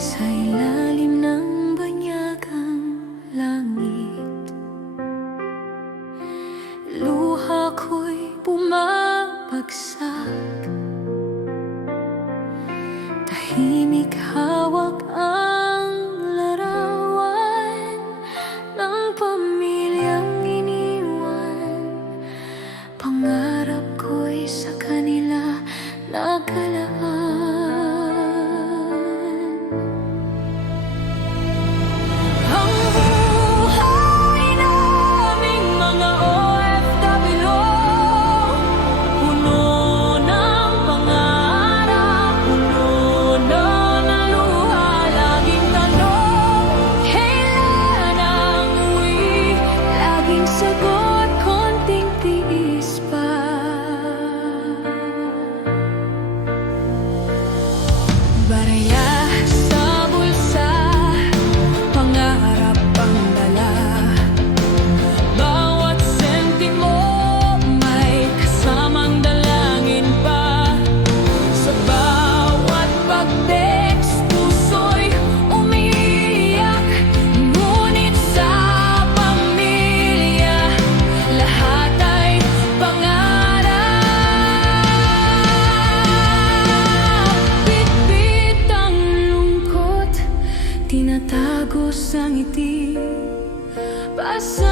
Sa ilalim ng banyagang langit Luha ko'y bumabagsak. Tahimik hawak ang larawan Ng pamilyang iniwan. Pangarap ko'y sa kanila nagkalaan so